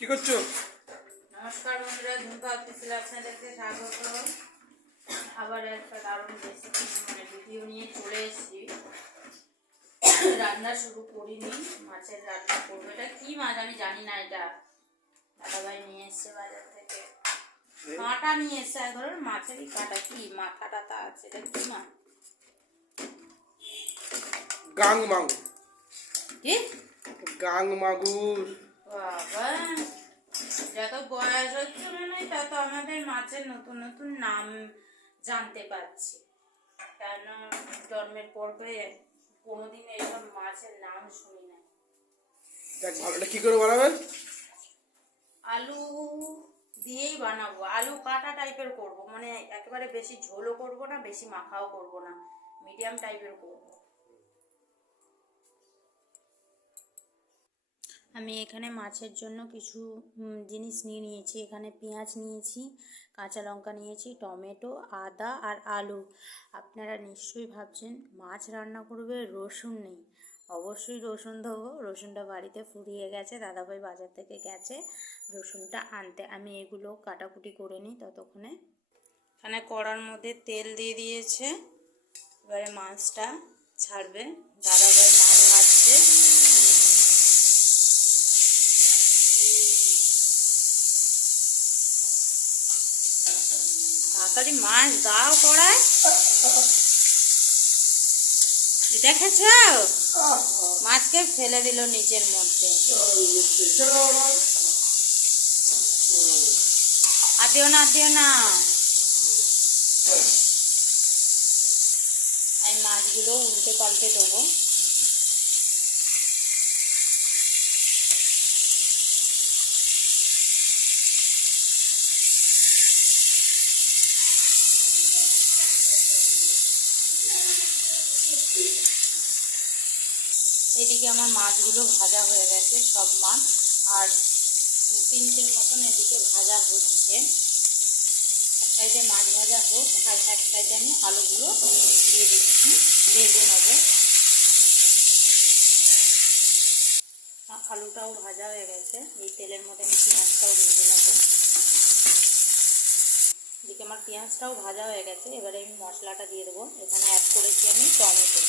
কি করছো? নমস্কার বন্ধুরা, ঝুমকা অফিসিয়াল আপনাদেরকে স্বাগত। আবার একটা দারুণ রেসিপি ভিডিও নিয়ে চলে এসেছি। রান্না শুরু করিনি, মাছের রান্না করবো। এটা কি মাছ আমি জানি না, এটা দাদাভাই নিয়ে এসছে বাজার থেকে। কাঁটা নিয়ে এসছে, এক ধরনের মাছেরই কাঁটা, কি মাথা টাথা আছে। এটা কি মাছ? গাং মাগুর। কি গাং মাগুর? বাবা, যত বয়স হচ্ছে মনে হয় তত আমাদের মাছের নতুন নতুন নাম জানতে পারছি। কেন জন্মের পর করে কোনোদিন এইসব মাছের নাম শুনি না। দেখ ভালোটা কি করে বানাবেন? আলু দিয়েই বানাবো। আলু কাটা টাইপের করব, মানে একেবারে বেশি ঝোলও করব না, বেশি মাখাও করব না, মিডিয়াম টাইপের করব। আমি এখানে মাছের জন্য কিছু জিনিস নিয়ে নিয়েছি। এখানে পেঁয়াজ নিয়েছি, কাঁচা লঙ্কা নিয়েছি, টমেটো, আদা আর আলু। আপনারা নিশ্চয়ই ভাবছেন মাছ রান্না করবে, রসুন নেই। অবশ্যই রসুন দেবো। রসুনটা বাড়িতে ফুরিয়ে গেছে, দাদাভাই বাজার থেকে গেছে রসুনটা আনতে। আমি এগুলো কাটাকুটি করে নিই ততক্ষণে। এখানে কড়ার মধ্যে তেল দিয়ে দিয়েছে, এবারে মাছটা ছাড়বে। দাদাভাই মাছ ভাজছে। তাড়াতাড়ি মাছ দাও কড়ায়। দেখেছ, মাছকে ফেলে দিল নিচের মধ্যে। আর দিও না, দিও না। আমি মাছগুলো উল্টে পাল্টে দেবো। এদিকে আমার মাছগুলো ভাজা হয়ে গেছে, সব মাছ। আর 2-3টের মতন এদিকে ভাজা হচ্ছে। এক সাইডে মাছ ভাজা হোক, আর এক সাইডে আমি আলুগুলো দিয়ে দিচ্ছি, ভেজে নেবো। আলুটাও ভাজা হয়ে গেছে, এই তেলের মধ্যে আমি পেঁয়াজটাও ভেজে নেবো। এদিকে আমার পেঁয়াজটাও ভাজা হয়ে গেছে, এবারে আমি মশলাটা দিয়ে দেবো। এখানে অ্যাড করেছি আমি টমেটো।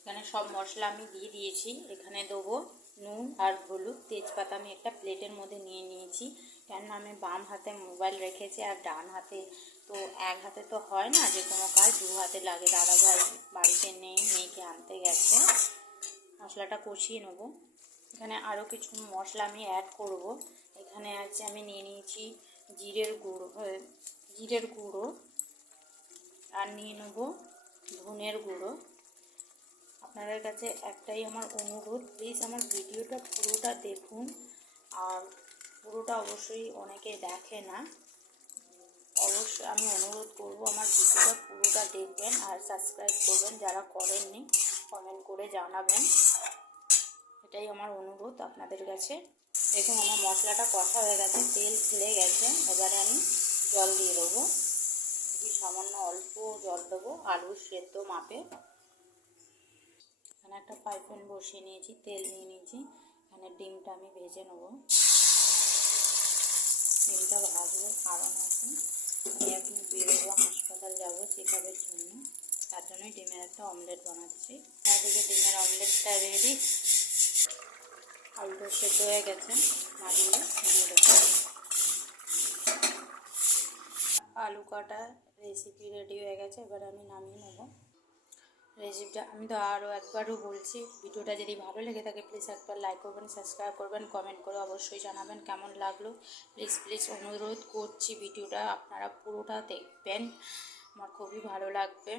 এখানে সব মশলা আমি দিয়ে দিয়েছি। এখানে দেবো নুন আর হলুদ, তেজপাতা আমি একটা প্লেটের মধ্যে নিয়ে নিয়েছি। কেননা আমি বাম হাতে মোবাইল রেখেছি, আর ডান হাতে তো এক হাতে তো হয় না, যে কোনো কাজ 2 হাতে লাগে। দাদাভাই বাড়িতে নেই, মেয়েকে আনতে গেছে। মশলাটা কষিয়ে নেবো। এখানে আরও কিছু মশলা আমি অ্যাড করব। এখানে আছে, আমি নিয়ে নিয়েছি জিরের গুঁড়ো, আর নিয়ে নেবো ধনের গুঁড়ো। আপনাদের কাছে একটাই আমার অনুরোধ, প্লিজ আমার ভিডিওটা পুরোটা দেখুন। আর পুরোটা অবশ্যই অনেকে দেখে না, অবশ্যই আমি অনুরোধ করব আমার ভিডিওটা পুরোটা দেখবেন আর সাবস্ক্রাইব করবেন। যারা করেননি কমেন্ট করে জানাবেন, এটাই আমার অনুরোধ আপনাদের কাছে। দেখুন আমার মশলাটা কষা হয়ে গেছে, তেল ছেড়ে গেছে। এবারে আমি জল দিয়ে দেবো, খুবই সামান্য অল্প জল দেবো, আলু সেদ্ধ মাপে। এখানে একটা ফ্রাই প্যান বসিয়ে নিয়েছি, তেল নিয়ে নিয়েছি। এখানে ডিমটা আমি ভেজে নেব। ডিমটা ভাজবো, কারণ আছে আমি এখন বেরোবো, হাসপাতাল যাবো চেক আপের জন্য, তার জন্যই ডিমের একটা অমলেট বানাচ্ছি। এদিকে ডিমের অমলেটটা রেডি। আলুটা সেদ্ধ হয়ে গেছে, মাছগুলো দিয়ে দেবো। আলু কাটা রেসিপি রেডি হয়ে গেছে, এবার আমি নামিয়ে নেবো রেসিপিটা। আমি তো আরও একবারও বলছি, ভিডিওটা যদি ভালো লেগে থাকে প্লিজ একবার লাইক করবেন, সাবস্ক্রাইব করবেন, কমেন্ট করে অবশ্যই জানাবেন কেমন লাগলো। প্লিজ অনুরোধ করছি ভিডিওটা আপনারা পুরোটা দেখবেন, আমার খুবই ভালো লাগবে।